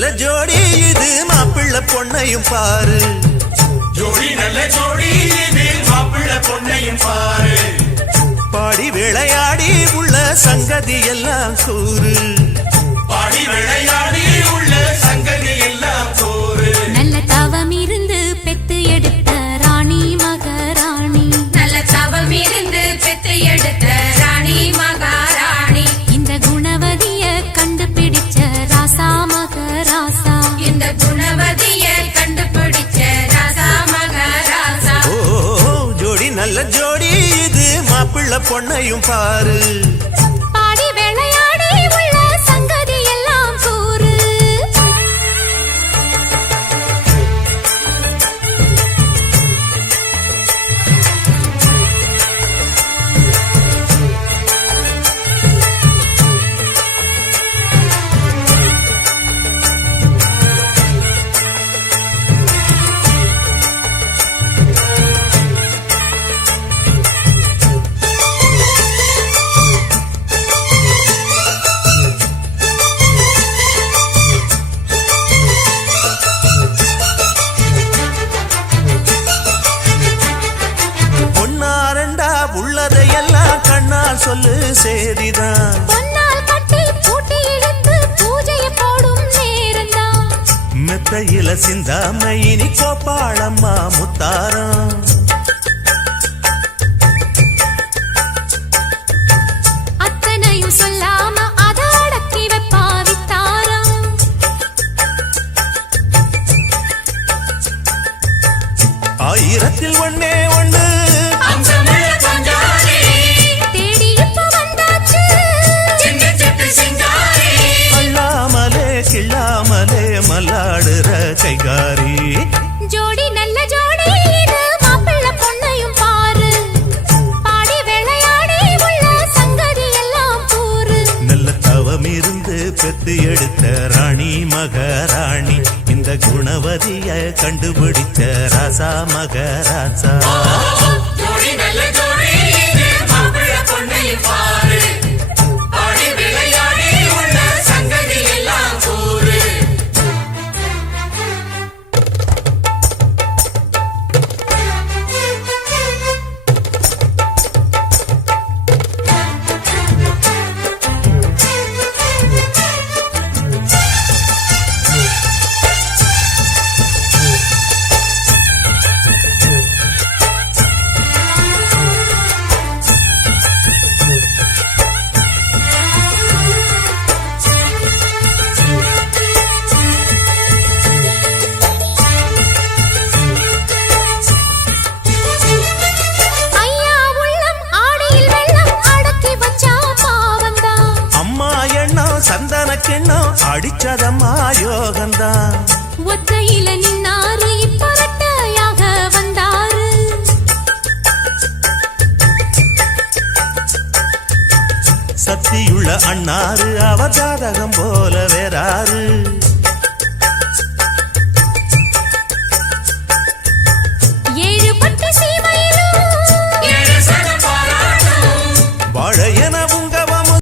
நல்ல ஜோடி இது மாப்பிள்ளை பொண்ணையும் பாரு ஜோடி நல்ல ஜோடி இது மாப்பிள்ளை பொண்ணையும் பாரு பாடி விளையாடி உள்ள சங்கதி எல்லாம் கூறு பாடி விளையாடி உள்ள சங்கதி எல்லாம் கூறு நல்ல தவம் இருந்து பெத்து எடுத்த ராணி மகாராணி நல்ல தவம் இருந்து பெத்து எடுத்த ராணி மகாராணி இந்த குணவதிய கண்டுபிடிச்ச ராசா மகராசா இந்த குணவதிய கண்டுபிடிச்ச ராசா மகாராசா ஓ ஜோடி நல்ல ஜோடி இது மாப்பிள்ளை பொண்ணையும் பாரு பாடி விளையாடி உள்ள சங்கதி எல்லாம் கூறு பொன்னாரண்டா உள்ளதையெல்லாம் கண்ணால் சொல்லு சேதிதான் பொன்னால் கட்டி பூட்டி இழுத்து பூஜையை போடும் நேரம்தான் மெத்தையில சிந்தாம இனி கோப்பாளம்மா முத்தாரம் அத்தனையும் சொல்லாம அத அடக்கி வைப்பா வித்தாரம் ஆயிரத்தில் ஒண்ணே ஒண்ணு அம்சமுள்ள பஞ்சாரி தேடி இப்ப வந்தாச்சு சின்ன சிட்டு சிங்காரி அள்ளாமலே கிள்ளாமலே மல்லாடுற கைகாரி ஜோடி நல்ல ஜோடி இது மாப்பிள்ளை பொண்ணையும் பாரு பாடி விளையாடி உள்ள சங்கதி எல்லாம் கூறு நல்ல தவம் இருந்து பெத்து எடுத்த ராணி மகாராணி இந்த குணவதிய கண்டுபிடிச்ச ராசா மகராசா ஜோடி நல்ல ஜோடி இது மாப்பிள்ளை பொண்ணையும் பாரு பாடி விளையாடி உள்ள சங்கதி எல்லாம் கூறு ஐயா உள்ளம் ஆடியில் வெள்ளம் அடக்கி வச்சா பாவந்தான் அம்மா எண்ணம் சந்தன கிண்ணம் அடிச்சதம்மா யோகந்தான் ஒத்தையில நின்னாரு இப்ப ரெட்டையாக வந்தாரு சத்தியுள்ள அண்ணாரு அவ ஜாதகம்